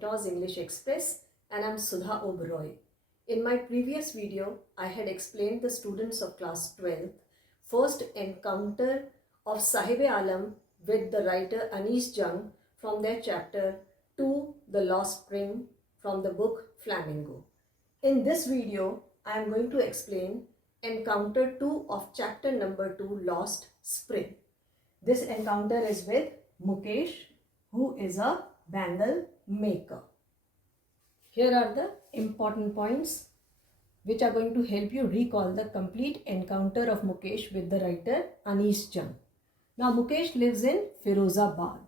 Mentor's English Express, and I'm Sudha Oberoi. In my previous video, I had explained the students of class 12th first encounter of Sahib-e-Alam with the writer Anish Jung from their chapter 2, The Lost Spring, from the book Flamingo. In this video, I am going to explain encounter 2 of chapter number 2, Lost Spring. This encounter is with Mukesh, who is a bangle maker. Here are the important points which are going to help you recall the complete encounter of Mukesh with the writer Anish Jung. Now Mukesh lives in Firozabad.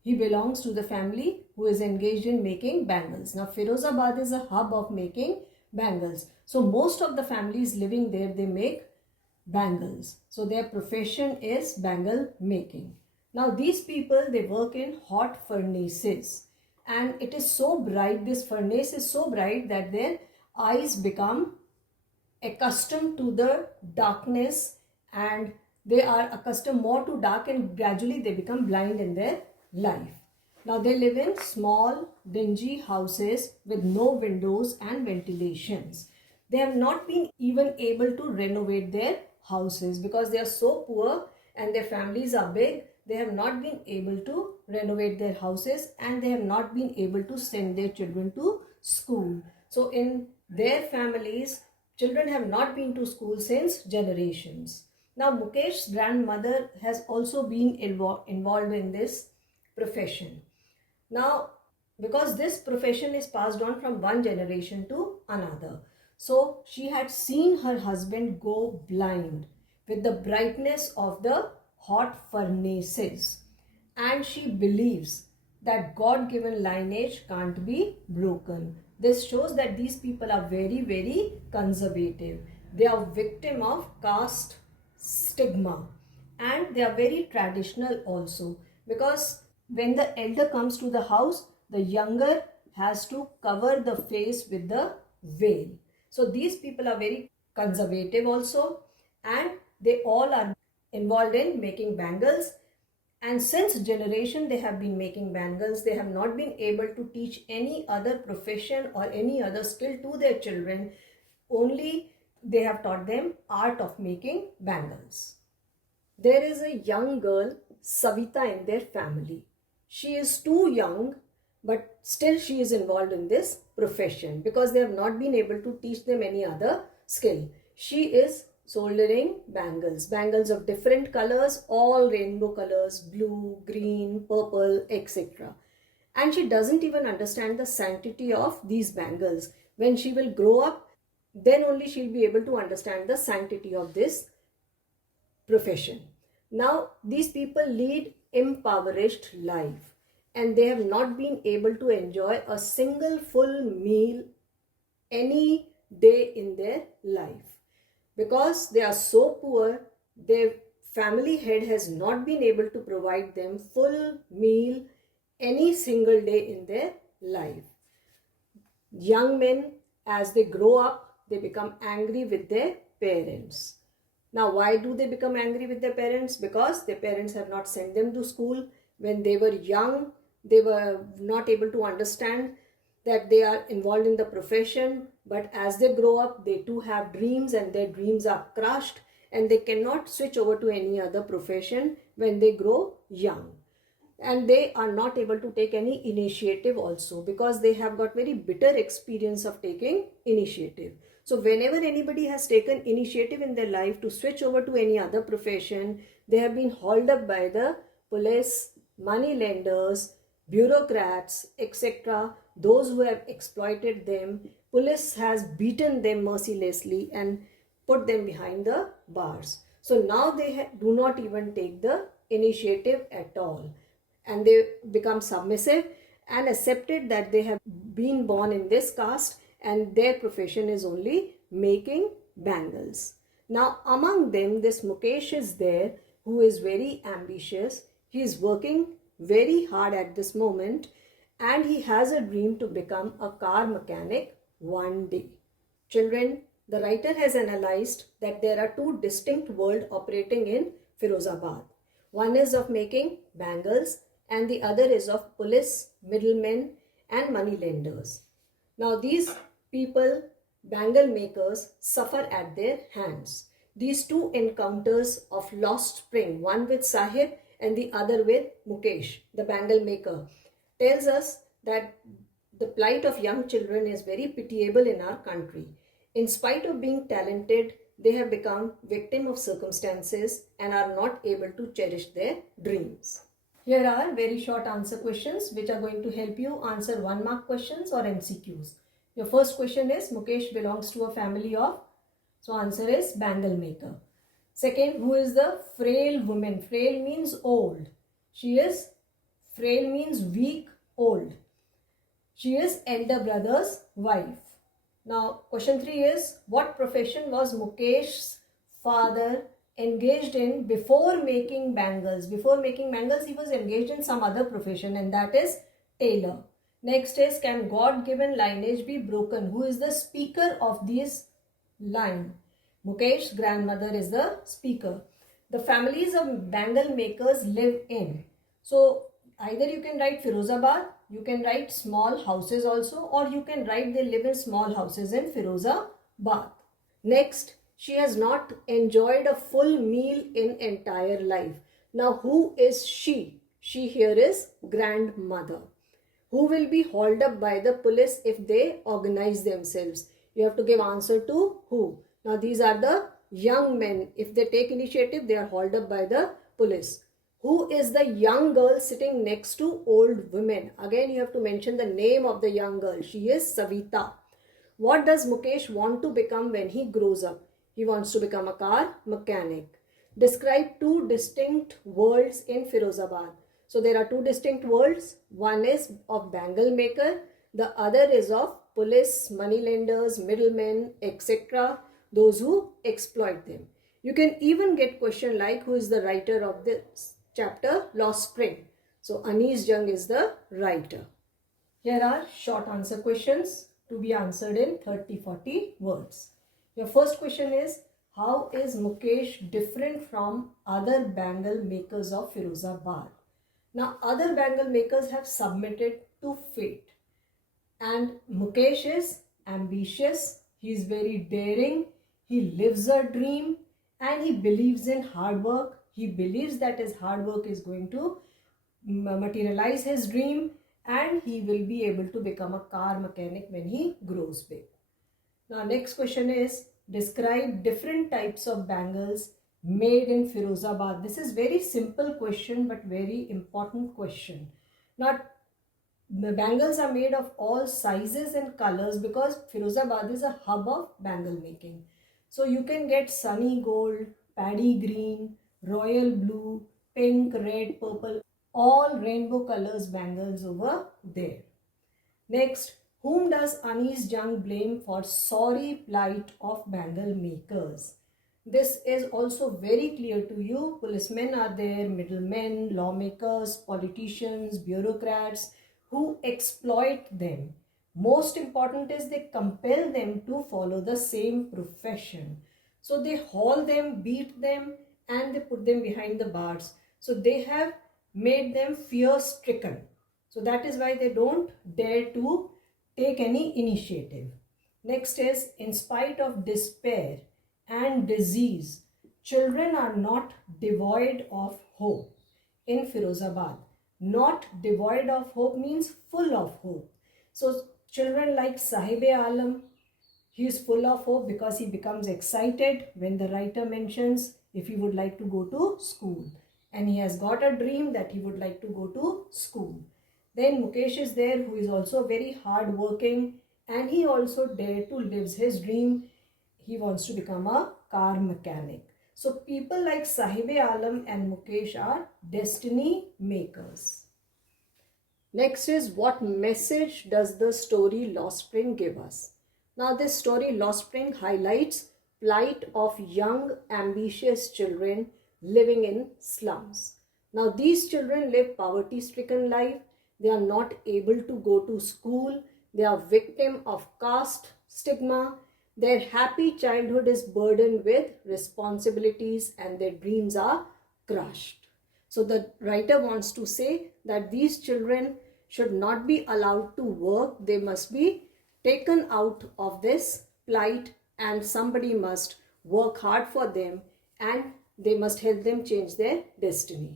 He belongs to the family who is engaged in making bangles. Now Firozabad is a hub of making bangles. So most of the families living there, they make bangles. So their profession is bangle making. Now these people, they work in hot furnaces, and it is so bright, this furnace is so bright that their eyes become accustomed to the darkness, and they are accustomed more to dark, and gradually they become blind in their life. Now they live in small dingy houses with no windows and ventilations. They have not been even able to renovate their houses because they are so poor and their families are big. They have not been able to renovate their houses, and they have not been able to send their children to school. So in their families, children have not been to school since generations. Now Mukesh's grandmother has also been involved in this profession. Now, because this profession is passed on from one generation to another, so she had seen her husband go blind with the brightness of the hot furnaces, and she believes that God-given lineage can't be broken. This shows that these people are very, very conservative. They are victim of caste stigma, and they are very traditional also, because when the elder comes to the house, the younger has to cover the face with the veil. So these people are very conservative also, and they all are involved in making bangles. And since generation they have been making bangles, they have not been able to teach any other profession or any other skill to their children. Only they have taught them art of making bangles. There is a young girl, Savita, in their family. She is too young, but still she is involved in this profession because they have not been able to teach them any other skill. She is soldering bangles of different colors, all rainbow colors, blue, green, purple, etc. And she doesn't even understand the sanctity of these bangles. When she will grow up, then only she'll be able to understand the sanctity of this profession. Now these people lead impoverished life, and they have not been able to enjoy a single full meal any day in their life because they are so poor. Their family head has not been able to provide them full meal any single day in their life. Young men, as they grow up, they become angry with their parents. Now, why do they become angry with their parents? Because their parents have not sent them to school. When they were young, they were not able to understand that they are involved in the profession. But as they grow up, they too have dreams, and their dreams are crushed, and they cannot switch over to any other profession when they grow young. And they are not able to take any initiative also because they have got very bitter experience of taking initiative. So whenever anybody has taken initiative in their life to switch over to any other profession, they have been hauled up by the police, money lenders, bureaucrats, etc. Those who have exploited them. Police has beaten them mercilessly and put them behind the bars. So now they do not even take the initiative at all, and they become submissive and accepted that they have been born in this caste and their profession is only making bangles. Now among them, this Mukesh is there, who is very ambitious. He is working very hard at this moment, and he has a dream to become a car mechanic one day. Children, the writer has analyzed that there are two distinct worlds operating in Firozabad. One is of making bangles, and the other is of police, middlemen, and money lenders. Now these people, bangle makers, suffer at their hands. These two encounters of lost spring, one with Sahib and the other with Mukesh, the bangle maker, tells us that the plight of young children is very pitiable in our country. In spite of being talented, they have become victim of circumstances and are not able to cherish their dreams. Here are very short answer questions which are going to help you answer 1-mark questions or MCQs. Your first question is, Mukesh belongs to a family of, so answer is bangle maker. Second, who is the frail woman? Frail means old. Frail means weak, old. She is elder brother's wife. Now, question 3 is, what profession was Mukesh's father engaged in before making bangles? Before making bangles, he was engaged in some other profession, and that is tailor. Next is, can God-given lineage be broken? Who is the speaker of this line? Mukesh's grandmother is the speaker. The families of bangle makers live in. So, either you can write Firozabad, you can write small houses also, or you can write they live in small houses in Firozabad. Next, she has not enjoyed a full meal in entire life. Now, who is she? She here is grandmother. Who will be hauled up by the police if they organize themselves? You have to give answer to who. Now, these are the young men. If they take initiative, they are hauled up by the police. Who is the young girl sitting next to old women? Again, you have to mention the name of the young girl. She is Savita. What does Mukesh want to become when he grows up? He wants to become a car mechanic. Describe two distinct worlds in Firozabad. So there are two distinct worlds. One is of bangle maker. The other is of police, money lenders, middlemen, etc. Those who exploit them. You can even get question like, who is the writer of this chapter, Lost Spring? So Anees Jung is the writer. Here are short answer questions to be answered in 30-40 words. Your first question is, how is Mukesh different from other bangle makers of Firozabad? Now, other bangle makers have submitted to fate, and Mukesh is ambitious, he is very daring, he lives a dream, and he believes in hard work. He believes that his hard work is going to materialize his dream, and he will be able to become a car mechanic when he grows big. Now, next question is, describe different types of bangles made in Firozabad. This is very simple question but very important question. Now, the bangles are made of all sizes and colors because Firozabad is a hub of bangle making. So you can get sunny gold, paddy green, royal blue, pink, red, purple, all rainbow colors bangles over there. Next, whom does Anees Jung blame for sorry plight of bangle makers? This is also very clear to you. Policemen are there, middlemen, lawmakers, politicians, bureaucrats who exploit them. Most important is they compel them to follow the same profession. So they haul them, beat them, and they put them behind the bars. So they have made them fear-stricken. So that is why they don't dare to take any initiative. Next is, in spite of despair and disease, children are not devoid of hope in Firozabad. Not devoid of hope means full of hope. So children like Sahib-e-Alam, he is full of hope because he becomes excited when the writer mentions if he would like to go to school. And he has got a dream that he would like to go to school. Then Mukesh is there, who is also very hard working, and he also dared to live his dream. He wants to become a car mechanic. So people like Sahib-e-Alam and Mukesh are destiny makers. Next is, what message does the story Lost Spring give us? Now this story Lost Spring highlights plight of young ambitious children living in slums. Now these children live poverty-stricken life. They are not able to go to school. They are victim of caste stigma. Their happy childhood is burdened with responsibilities and their dreams are crushed. So the writer wants to say that these children should not be allowed to work. They must be taken out of this plight, and somebody must work hard for them, and they must help them change their destiny.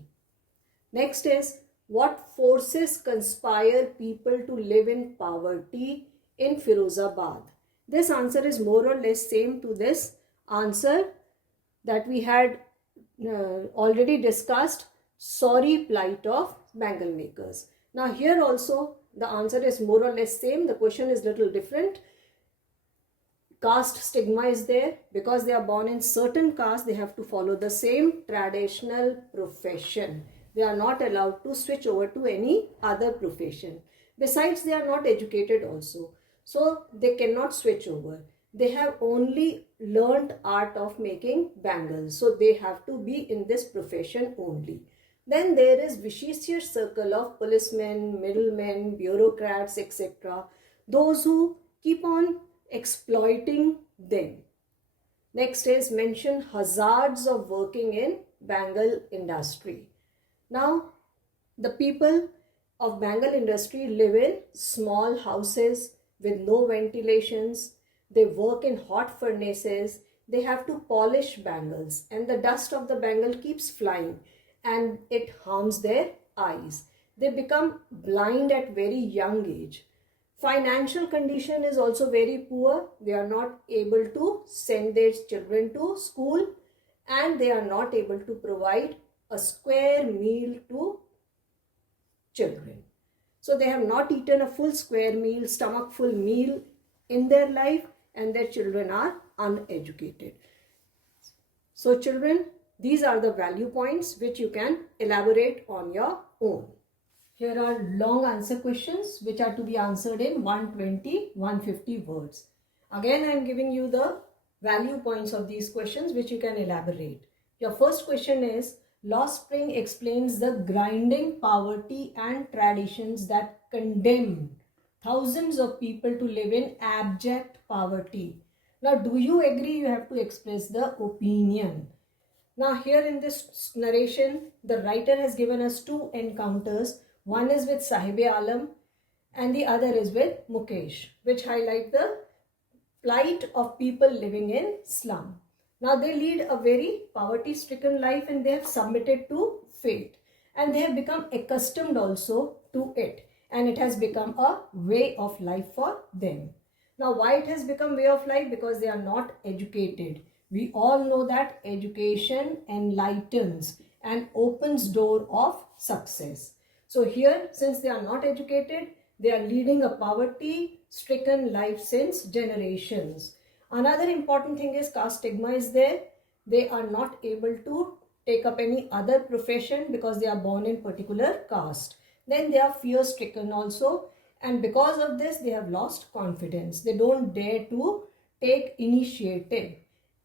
Next is, what forces conspire people to live in poverty in Firozabad? This answer is more or less same to this answer that we had already discussed, sorry plight of bangle makers. Now here also the answer is more or less same. The question is little different. Caste stigma is there. Because they are born in certain caste, they have to follow the same traditional profession. They are not allowed to switch over to any other profession. Besides, they are not educated also, so they cannot switch over. They have only learned art of making bangles, so they have to be in this profession only. Then there is vicious circle of policemen, middlemen, bureaucrats, etc. Those who keep on exploiting them. Next is, mention hazards of working in bangle industry. Now, the people of bangle industry live in small houses with no ventilations. They work in hot furnaces. They have to polish bangles, and the dust of the bangle keeps flying and it harms their eyes. They become blind at very young age. Financial condition is also very poor. They are not able to send their children to school, and they are not able to provide a square meal to children. So they have not eaten a full square meal, stomach full meal in their life, and their children are uneducated. So children, these are the value points which you can elaborate on your own. Here are long answer questions which are to be answered in 120-150 words. Again, I am giving you the value points of these questions which you can elaborate. Your first question is, Law Spring explains the grinding poverty and traditions that condemn thousands of people to live in abject poverty. Now, do you agree? You have to express the opinion. Now, here in this narration, the writer has given us two encounters. One is with Sahibe Alam and the other is with Mukesh, which highlight the plight of people living in slum. Now they lead a very poverty-stricken life, and they have submitted to fate, and they have become accustomed also to it, and it has become a way of life for them. Now why it has become way of life? Because they are not educated. We all know that education enlightens and opens door of success. So here, since they are not educated, they are leading a poverty-stricken life since generations. Another important thing is caste stigma is there. They are not able to take up any other profession because they are born in particular caste. Then they are fear-stricken also, and because of this they have lost confidence. They don't dare to take initiative,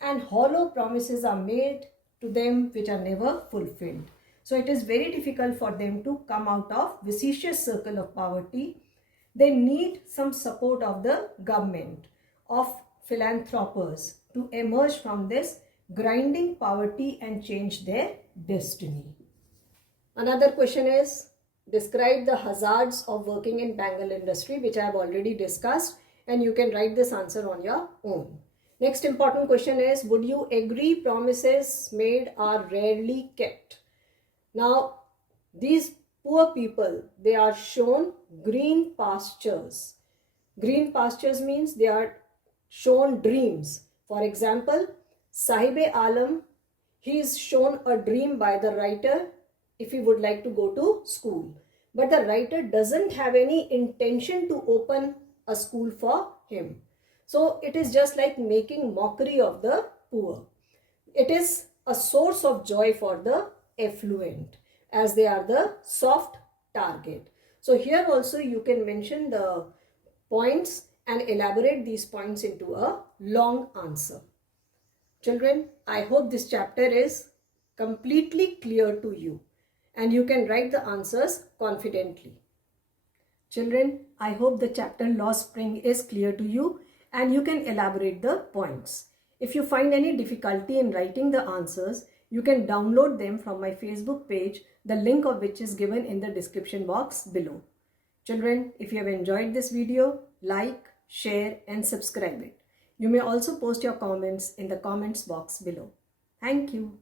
and hollow promises are made to them which are never fulfilled. So it is very difficult for them to come out of vicious circle of poverty. They need some support of the government, of philanthropers, to emerge from this grinding poverty and change their destiny. Another question is, describe the hazards of working in bangle industry, which I have already discussed, and you can write this answer on your own. Next important question is, would you agree promises made are rarely kept? Now, these poor people, they are shown green pastures. Green pastures means they are shown dreams. For example, Sahibe Alam, he is shown a dream by the writer if he would like to go to school. But the writer doesn't have any intention to open a school for him. So it is just like making mockery of the poor. It is a source of joy for the affluent, as they are the soft target. So here also you can mention the points and elaborate these points into a long answer. Children, I hope this chapter is completely clear to you and you can write the answers confidently. Children, I hope the chapter Law Spring is clear to you and you can elaborate the points. If you find any difficulty in writing the answers, you can download them from my Facebook page, the link of which is given in the description box below. Children, if you have enjoyed this video, like, share and subscribe it. You may also post your comments in the comments box below. Thank you.